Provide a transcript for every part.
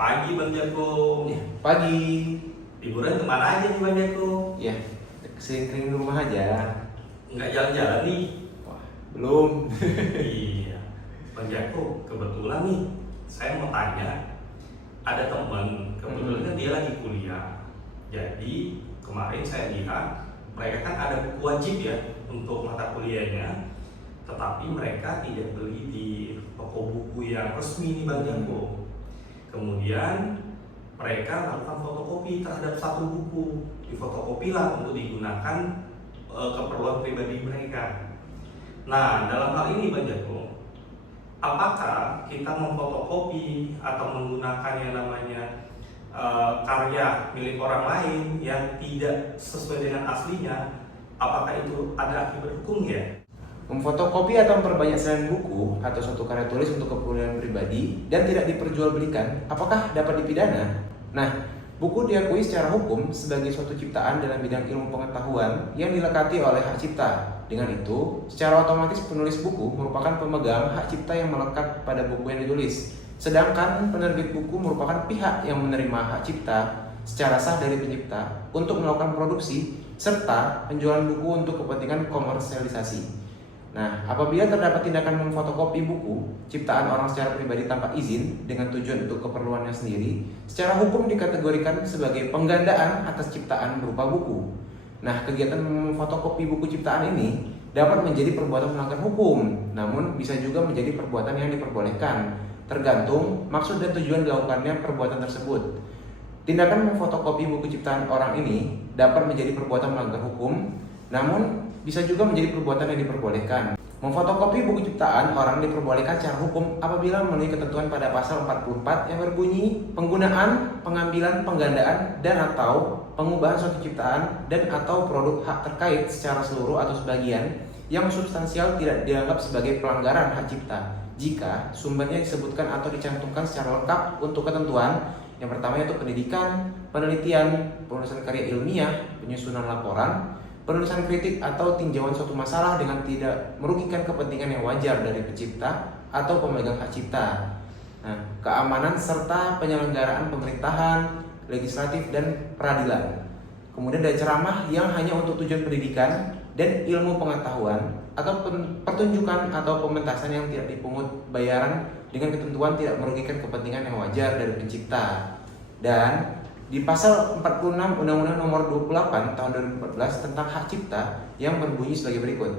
Pagi Bang Jako. Ya, pagi. Liburan kemana aja nih Bang Jako? Ya, sering-sering di rumah aja. Nggak jalan-jalan nih? Wah, belum. Iya. Bang Jako, kebetulan nih saya mau tanya. Ada teman, kebetulan kan dia lagi kuliah. Jadi kemarin saya lihat mereka kan ada buku wajib ya untuk mata kuliahnya. Tetapi mereka tidak beli di toko buku yang resmi nih Bang Jako. Kemudian mereka melakukan fotokopi terhadap satu buku, difotokopilah untuk digunakan keperluan pribadi mereka. Nah, dalam hal ini Bang Jako, apakah kita memfotokopi atau menggunakan yang namanya karya milik orang lain yang tidak sesuai dengan aslinya, apakah itu ada akibat hukum ya? Memfotokopi atau memperbanyak selain buku atau suatu karya tulis untuk keperluan pribadi dan tidak diperjualbelikan, apakah dapat dipidana? Nah, buku diakui secara hukum sebagai suatu ciptaan dalam bidang ilmu pengetahuan yang dilekati oleh hak cipta. Dengan itu, secara otomatis penulis buku merupakan pemegang hak cipta yang melekat pada buku yang ditulis. Sedangkan penerbit buku merupakan pihak yang menerima hak cipta secara sah dari pencipta untuk melakukan produksi serta penjualan buku untuk kepentingan komersialisasi. Nah, apabila terdapat tindakan memfotokopi buku ciptaan orang secara pribadi tanpa izin dengan tujuan untuk keperluannya sendiri, secara hukum dikategorikan sebagai penggandaan atas ciptaan berupa buku. Nah, kegiatan memfotokopi buku ciptaan ini dapat menjadi perbuatan melanggar hukum, namun bisa juga menjadi perbuatan yang diperbolehkan, tergantung maksud dan tujuan dilakukannya perbuatan tersebut. Tindakan memfotokopi buku ciptaan orang ini dapat menjadi perbuatan melanggar hukum, namun bisa juga menjadi perbuatan yang diperbolehkan. Memfotokopi buku ciptaan orang diperbolehkan secara hukum apabila memenuhi ketentuan pada pasal 44 yang berbunyi penggunaan, pengambilan, penggandaan, dan atau pengubahan suatu ciptaan dan atau produk hak terkait secara seluruh atau sebagian yang substansial tidak dianggap sebagai pelanggaran hak cipta jika sumbernya disebutkan atau dicantumkan secara lengkap untuk ketentuan. Yang pertama yaitu pendidikan, penelitian, penulisan karya ilmiah, penyusunan laporan, penulisan kritik atau tinjauan suatu masalah dengan tidak merugikan kepentingan yang wajar dari pencipta atau pemegang hak cipta. Nah, keamanan serta penyelenggaraan pemerintahan, legislatif dan peradilan. Kemudian ada ceramah yang hanya untuk tujuan pendidikan dan ilmu pengetahuan atau pertunjukan atau pementasan yang tidak dipungut bayaran dengan ketentuan tidak merugikan kepentingan yang wajar dari pencipta. Dan di pasal 46 Undang-Undang Nomor 28 Tahun 2014 tentang hak cipta yang berbunyi sebagai berikut.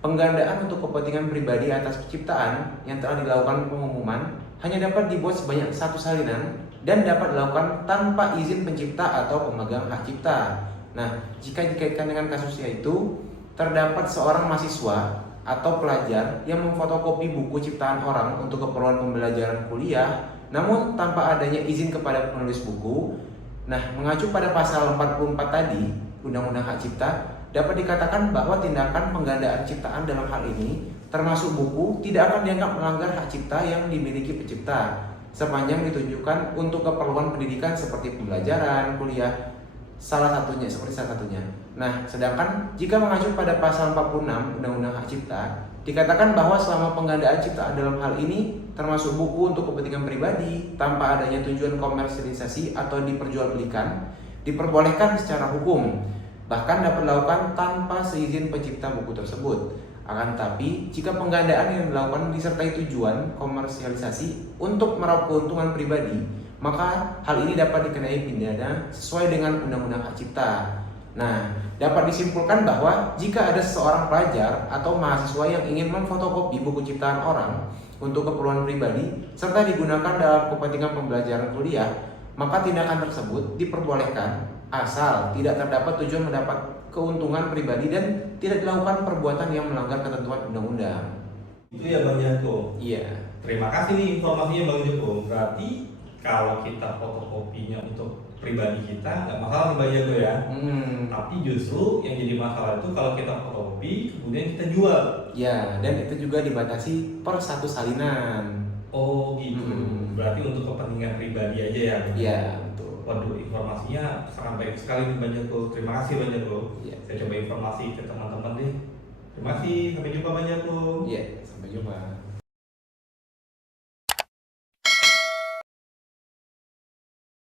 Penggandaan untuk kepentingan pribadi atas penciptaan yang telah dilakukan pengumuman hanya dapat dibuat sebanyak satu salinan dan dapat dilakukan tanpa izin pencipta atau pemegang hak cipta. Nah, jika dikaitkan dengan kasusnya itu, terdapat seorang mahasiswa atau pelajar yang memfotokopi buku ciptaan orang untuk keperluan pembelajaran kuliah, namun tanpa adanya izin kepada penulis buku. Nah, mengacu pada pasal 44 tadi, Undang-Undang Hak Cipta, dapat dikatakan bahwa tindakan penggandaan ciptaan dalam hal ini, termasuk buku, tidak akan dianggap melanggar hak cipta yang dimiliki pencipta, sepanjang ditujukan untuk keperluan pendidikan seperti pembelajaran, kuliah, salah satunya. Nah, sedangkan jika mengacu pada pasal 46 Undang-Undang Hak Cipta, dikatakan bahwa selama penggandaan ciptaan dalam hal ini termasuk buku untuk kepentingan pribadi tanpa adanya tujuan komersialisasi atau diperjualbelikan, diperbolehkan secara hukum, bahkan dapat dilakukan tanpa seizin pencipta buku tersebut. Akan tetapi, jika penggandaan yang dilakukan disertai tujuan komersialisasi untuk meraup keuntungan pribadi, maka hal ini dapat dikenai pidana sesuai dengan Undang-Undang Hak Cipta. Nah, dapat disimpulkan bahwa jika ada seseorang pelajar atau mahasiswa yang ingin memfotokopi buku ciptaan orang untuk keperluan pribadi serta digunakan dalam kepentingan pembelajaran kuliah, maka tindakan tersebut diperbolehkan asal tidak terdapat tujuan mendapat keuntungan pribadi dan tidak dilakukan perbuatan yang melanggar ketentuan undang-undang. Itu ya Bang Jako. Iya. Terima kasih nih informasinya Bang Jako. Berarti kalau kita fotokopinya untuk pribadi kita nggak masalah nih Bang Jako ya. Tapi justru yang jadi masalah itu kalau kita fotokopi kemudian kita jual. Ya, dan itu juga dibatasi per satu salinan. Oh gitu. Berarti untuk kepentingan pribadi aja ya. Iya, betul. Waduh, informasinya sangat baik sekali nih Bang Jako. Terima kasih Bang Jako. Iya. Saya coba informasi ke teman-teman deh. Terima kasih. Sampai jumpa Bang Jako. Iya, sampai jumpa.